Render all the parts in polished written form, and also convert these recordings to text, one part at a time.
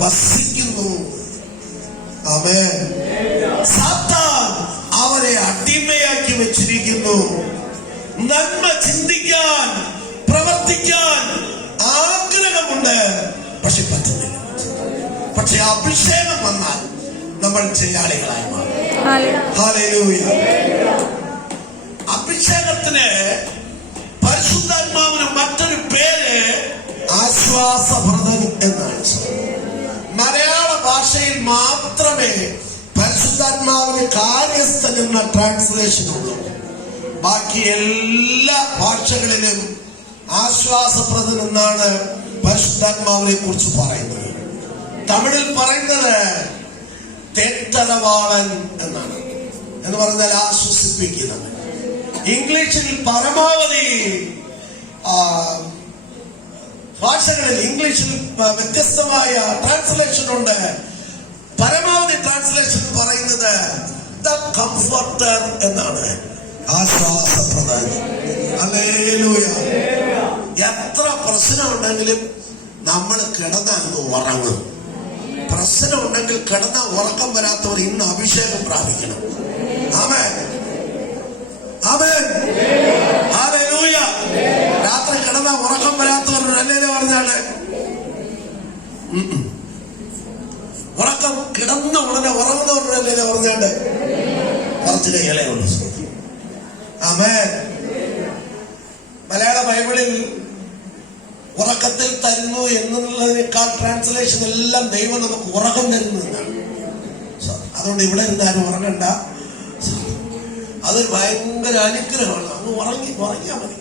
വസിക്കുന്നു. ആമേൻ. സാത്താൻ അവരെ അടിമയാക്കി വെച്ചിരിക്കുന്നു. നന്മ ചിന്തിക്കാൻ, പ്രവർത്തിക്കാൻ ആഗ്രഹമുണ്ട്, പക്ഷെ പറ്റുന്നില്ല. പക്ഷെ അഭിഷേകം വന്നാൽ നമ്മൾ ജയാളികളായി മാറും. ഹല്ലേലൂയ. അഭിഷേകത്തിന്, പരിശുദ്ധാത്മാവിന് മറ്റൊരു പേര് ആശ്വാസപ്രദൻ എന്നാണ്. മലയാള ഭാഷയിൽ മാത്രമേ പരിശുദ്ധാത്മാവിന് കാര്യസ്ഥൻ എന്ന ട്രാൻസ്ലേഷൻ ഉള്ളൂ. ബാക്കി എല്ലാ ഭാഷകളിലും ആശ്വാസപ്രദൻ എന്നാണ് പരിശുദ്ധാത്മാവിനെ കുറിച്ച് പറയുന്നത്. തമിഴിൽ പറയുന്നത് തേറ്റരവാളൻ എന്നാണ്, എന്ന് പറഞ്ഞാൽ ആശ്വസിപ്പിക്കുന്നത്. ഇംഗ്ലീഷിൽ പരമാവധി ഭാഷകളിൽ, ഇംഗ്ലീഷിൽ വ്യത്യസ്തമായ ട്രാൻസ്ലേഷൻ ഉണ്ട്. പരമാവധി ട്രാൻസ്ലേഷൻ പറയുന്നത് ദ കംഫർട്ടർ എന്നാണ്, ആശ്വാസപ്രദൻ. ഹല്ലേലൂയ. എത്ര പ്രശ്നമുണ്ടെങ്കിലും നമ്മൾ കിടന്നങ്ങ് ഉറങ്ങും. പ്രശ്നമുണ്ടെങ്കിൽ കിടന്ന ഉറക്കം വരാത്തവർ ഇന്ന് അഭിഷേകം പ്രാപിക്കണം. ആമേൻ, ആമേൻ, ഹല്ലേലൂയ. രാത്രി കിടന്ന ഉറക്കം വരാത്തവർ അല്ലേലും പറഞ്ഞാണ്, ഉറക്കം കിടന്ന ഉടനെ ഉറങ്ങുന്നവരുടെ അല്ലേലും പറഞ്ഞാണ്ട് കുറച്ച് കൈകളെ ഉള്ളു. ആമേൻ. മലയാള ബൈബിളിൽ ഉറക്കത്തിൽ തരുന്നു എന്നുള്ളതിനേക്കാൾ ട്രാൻസ്ലേഷൻ എല്ലാം ദൈവം നമുക്ക് ഉറക്കം തരുന്നു എന്നാണ്. അതുകൊണ്ട് ഇവിടെ ഇരുന്നാലും ഉറങ്ങണ്ട, അതൊരു ഭയങ്കര അനുഗ്രഹമാണ്. അങ്ങ് ഉറങ്ങിയാൽ മതി.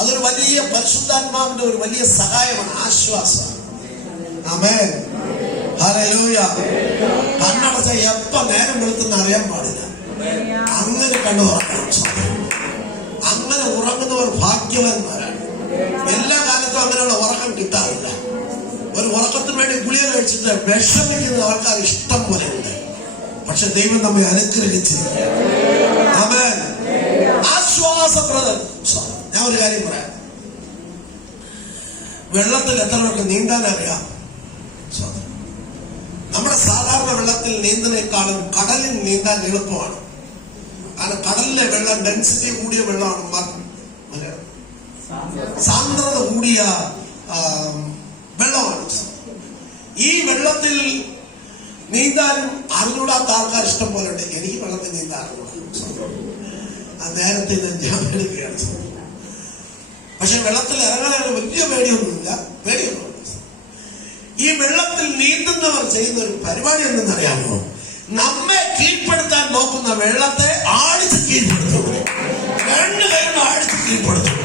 അതൊരു വലിയ പരിശുദ്ധാത്മാവിന്റെ ഒരു വലിയ സഹായമാണ്, ആശ്വാസമാണ്. ആമേൻ, ഹല്ലേലൂയ. കണ്ണടച്ച എപ്പ നേരം വെളുത്തെന്ന് അറിയാൻ പാടില്ല. അങ്ങനെ കണ്ടു ഉറങ്ങണം. അങ്ങനെ ഉറങ്ങുന്നവർ ഭാഗ്യവാന്മാരാണ്. എല്ലാ കാലത്തും അങ്ങനെയുള്ള ഉറക്കം കിട്ടാറില്ല. ഒരു ഉറക്കത്തിന് വേണ്ടി ഗുളിക കഴിച്ചിട്ട് വിഷമിക്കുന്ന ആൾക്കാർ ഇഷ്ടം പോലെ ഉണ്ട്. പക്ഷെ ദൈവം നമ്മെ അനുഗ്രഹിച്ച്. ആമേൻ. ആശ്വാസപ്രദൻ. ഞാൻ ഒരു കാര്യം പറയാം. വെള്ളത്തിൽ എത്ര പേർക്ക് നീന്താൻ അറിയാം? നമ്മുടെ സാധാരണ വെള്ളത്തിൽ നീന്തുന്നേക്കാളും കടലിൽ നീന്താൻ എളുപ്പമാണ്. കാരണം കടലിലെ വെള്ളം ഡെൻസിറ്റി കൂടിയ വെള്ളമാണ്, സാന്ദ്രത കൂടിയ വെള്ളമാണ്. ഈ വെള്ളത്തിൽ നീന്താനും അറിഞ്ഞൂടാത്ത ആൾക്കാർ ഇഷ്ടം പോലെ ഉണ്ട്. എനിക്ക് വെള്ളത്തിൽ നീന്താൻ അറിഞ്ഞൂടാ. ആ നേരത്തെ ഞാൻ പേടിക്കുകയാണ്. പക്ഷെ വെള്ളത്തിൽ ഇറങ്ങാനാണ് വലിയ പേടിയൊന്നുമില്ല. ഈ വെള്ളത്തിൽ നീന്തുന്നവർ ചെയ്യുന്ന ഒരു പരിപാടി എന്തെന്നറിയാമോ? നമ്മെ കീഴ്പ്പെടുത്താൻ നോക്കുന്ന വെള്ളത്തെ ആടിച്ച് കീഴ്പ്പെടുത്തും. രണ്ട് കൈ കൊണ്ട് ആടിച്ച് കീഴ്പ്പെടുത്തും.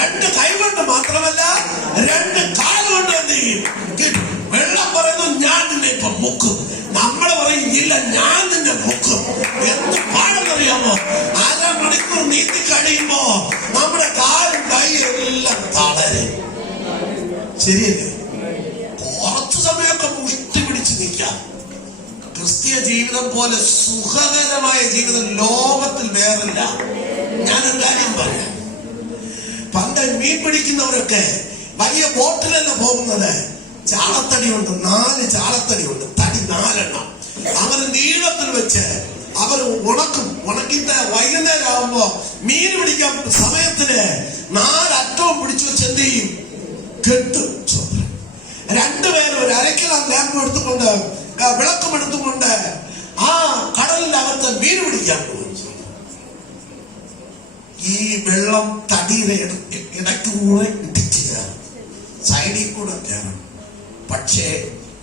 രണ്ട് കൈ കൊണ്ട് മാത്രമല്ല, രണ്ട് കാൽ കൊണ്ട് എന്ത് ചെയ്യും? വെള്ളം പറയുന്നു ഞാൻ നിന്നെ ഇപ്പൊ മുക്കും. നമ്മൾ പറയും ഇല്ല, ഞാൻ നിന്നെ മുക്കും. എന്ത് പാടെന്നറിയാമോ? അരമണിക്കൂർ നീന്തി കഴിയുമ്പോ നമ്മുടെ കാലും കൈയും എല്ലാം തളരും. ശരിയല്ലേ? കുറച്ചു സമയമൊക്കെ മുഷ്ടി പിടിച്ച് നിൽക്കാം. ക്രിസ്തീയ ജീവിതം പോലെ സുഖകരമായ ജീവിതം ലോകത്തിൽ വേറില്ല. ഞാനൊരു കാര്യം പറയാം. പണ്ട് മീൻ പിടിക്കുന്നവരൊക്കെ വലിയ ബോട്ടിലല്ല പോകുന്നത്. ചാളത്തടിയുണ്ട്, 4 ചാളത്തടിയുണ്ട്, തടി 4 എണ്ണം. അവർ നീളത്തിൽ വെച്ച് അവർ ഉണക്കും. ഉണക്കിയിട്ട് വൈകുന്നേരം ആകുമ്പോ മീൻ പിടിക്കാൻ സമയത്തിന് 4 അറ്റവും പിടിച്ചു വെച്ച് എന്ത് ചെയ്യും? കെട്ടും. രണ്ടുപേരും ഒരു അരക്കിലോ ലാമ്പും എടുത്തുകൊണ്ട്, വിളക്കും എടുത്തുകൊണ്ട് ആ കടലിന്റെ അകത്ത് മീൻ പിടിക്കാൻ പോകും. ഈ വെള്ളം തടിയുടെ ഇടയ്ക്ക് കൂടെ ഇടിച്ച് കയറും, സൈഡിൽ കൂടെ കയറും. പക്ഷേ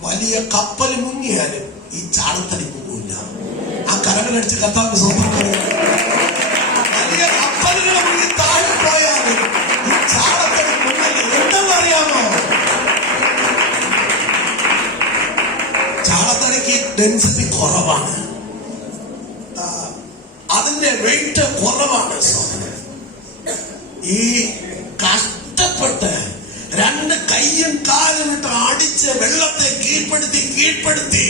വലിയ കപ്പൽ മുങ്ങിയാലും ഈ ചാളത്തടി പോകില്ല. ആ കരകളടിച്ച് കത്താൻ സ്വന്തം വലിയ കപ്പലുകൾ മുങ്ങി താഴെ പോയാലും ഈ ചാളത്തടി മുങ്ങില്ല. എന്തെന്നറിയാമോ? ചാളത്തടിക്ക് ഡെൻസിറ്റി കുറവാണ്, അതിന്റെ വെയിറ്റ് കുറവാണ്. ഈ കഷ്ടപ്പെട്ട് 2 കൈയും കാലും ഇട്ട് അടിച്ച് വെള്ളത്തെ കീഴ്പ്പെടുത്തി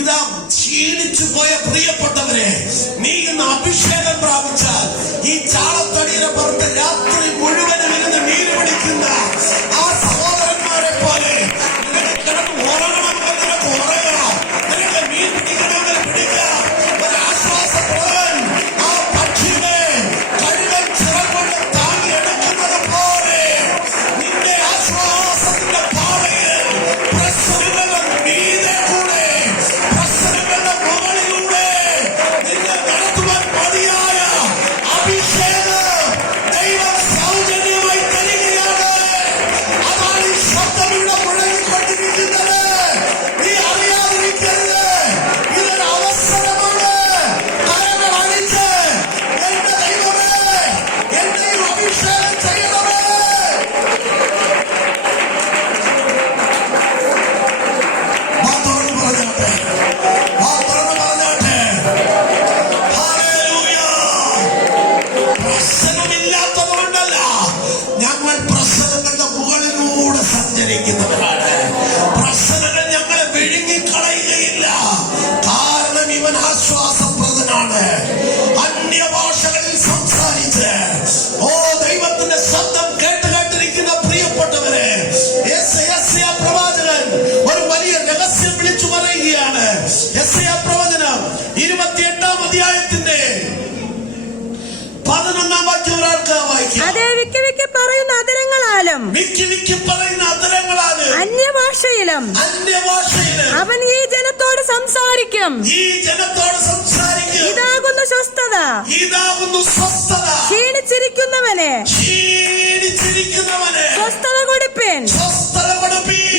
ഇതാ ക്ഷീണിച്ചു പോയ പ്രിയപ്പെട്ടവരെ, നീ ഇന്ന് അഭിഷേകം പ്രാപിച്ചാൽ ഈ ചാളത്തടിയുടെ പുറത്ത് രാത്രി മുഴുവനും ഇരുന്ന് മീൻ പിടിക്കുന്ന ആ സഹോദരന്മാരെ പോലെ പറയുന്ന അതരങ്ങളാലും പറയുന്ന അതരങ്ങളാലും അന്യഭാഷയിലും അവൻ ഈ ജനത്തോട് സംസാരിക്കും. ഇതാകുന്നു സ്വസ്ഥത. ക്ഷീണിച്ചിരിക്കുന്നവനെ സ്വസ്ഥത കൊടുപ്പിൻ.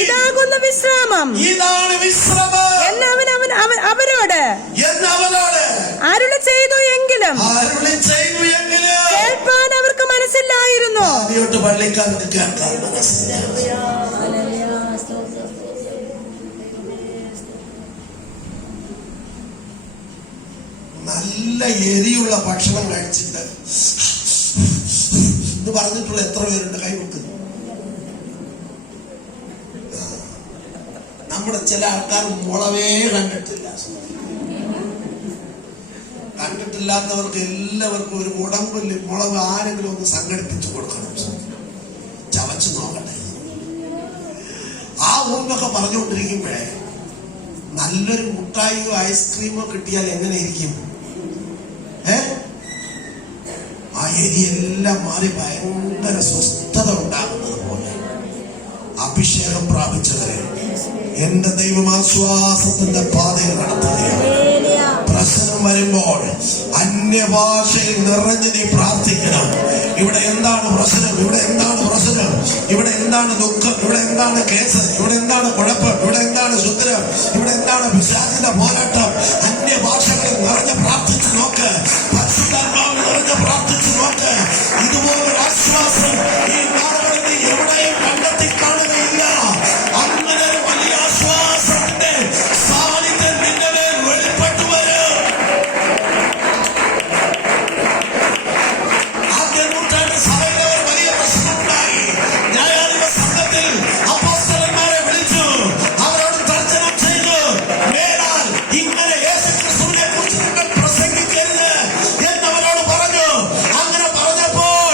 ഇതാകുന്നു വിശ്രാമം എന്ന് അവൻ അവരോട് അരുളി ചെയ്തു എങ്കിലും കേൾപ്പാൻ അവർക്ക് മനസ്സില്ലായിരുന്നു. പള്ളിക്കാർക്ക് കേൾക്കാൻ മനസ്സിലായി. നല്ല എരിയുള്ള ഭക്ഷണം കഴിച്ചിട്ട് എന്ന് പറഞ്ഞിട്ടുള്ള എത്ര പേരുണ്ട്? കൈവെക്ക്. നമ്മുടെ ചില ആൾക്കാർ മുളവേ കണ്ടിട്ടില്ലാത്തവർക്ക് എല്ലാവർക്കും ഒരു മുടങ്കൊല്ലി മുളവ് ആരെങ്കിലും ഒന്ന് സംഘടിപ്പിച്ചു കൊടുക്കണം. ചവച്ചു നോക്കട്ടെ. ആ ഊന്നൊക്കെ പറഞ്ഞുകൊണ്ടിരിക്കുമ്പോഴേ നല്ലൊരു മുട്ടായിയോ ഐസ്ക്രീമോ കിട്ടിയാൽ എങ്ങനെ ഇരിക്കും? ആ എരിയെല്ലാം മാറി ഭയങ്കര സ്വസ്ഥത ഉണ്ടാകുന്നത് പോലെ അഭിഷേകം പ്രാപിച്ചവരെ എന്റെ ദൈവം ആശ്വാസത്തിന്റെ പാതയിൽ നടത്തുകയാണ്. പ്രശ്നം വരുമ്പോൾ അന്യഭാഷയിൽ നിറഞ്ഞ് നീ പ്രാർത്ഥിക്കണം. ഇവിടെ എന്താണ് പ്രശ്നം? ഇവിടെ എന്താണ് പ്രശ്നം? ഇവിടെ എന്താണ് ദുഃഖം? ഇവിടെ എന്താണ് കേസ്? ഇവിടെ എന്താണ് കുഴപ്പം? ഇവിടെ എന്താണ് ശുദ്ധം? ഇവിടെ എന്താണ് പിശാചിന്റെ പോരാട്ടം? അന്യഭാഷകളിൽ നിറഞ്ഞ് പ്രാർത്ഥിച്ചു നോക്ക്. പരിശുദ്ധാത്മാവിൽ നിറഞ്ഞ് പ്രാർത്ഥിച്ചു നോക്ക്. ഇതുപോലൊരു ആശ്വാസം ഈ നാളുകളിൽ നീ എവിടെയും കണ്ടെത്തി കാണുകയില്ല. അങ്ങനെ ഒരു വലിയ ആശ്വാസത്തിന്റെ സാന്നിധ്യം നിന്റെ മേൽ വെളിപ്പെട്ടു വരും. ആദ്യ നൂറ്റാണ്ട് സഭയിലെ ഒരു വലിയ പ്രശ്നമുണ്ടായി. ന്യായാധിപ സംഘത്തിൽ അപ്പോസ്തലന്മാരെ വിളിച്ചു. അവരോട് തർജ്ജനം ചെയ്തു. മേലാൽ ഇങ്ങനെ യേശുക്രിസ്തുവിനെ കുറിച്ച് നിങ്ങൾ പ്രസംഗിക്കരുത് എന്നവരോട് പറഞ്ഞു. അങ്ങനെ പറഞ്ഞപ്പോൾ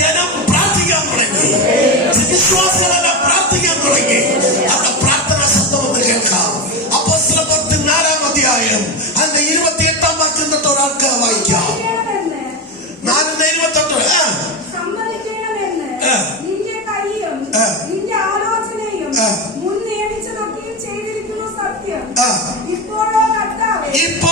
ജനം പ്രാർത്ഥിക്കാൻ തുടങ്ങി. വിശ്വാസികളെല്ലാം പ്രാർത്ഥിക്കാൻ തുടങ്ങി. അവിടെ പ്രാർത്ഥന ശബ്ദം ഒന്ന് കേൾക്കാം. അപ്പോസ്തലപ്രവൃത്തി 4-ാം അധ്യായം അതിന്റെ 28-ാം വാക്യം തൊട്ട് ഒരാൾക്ക് വായിക്കാം. 4:28. ഇപ്പോഴോ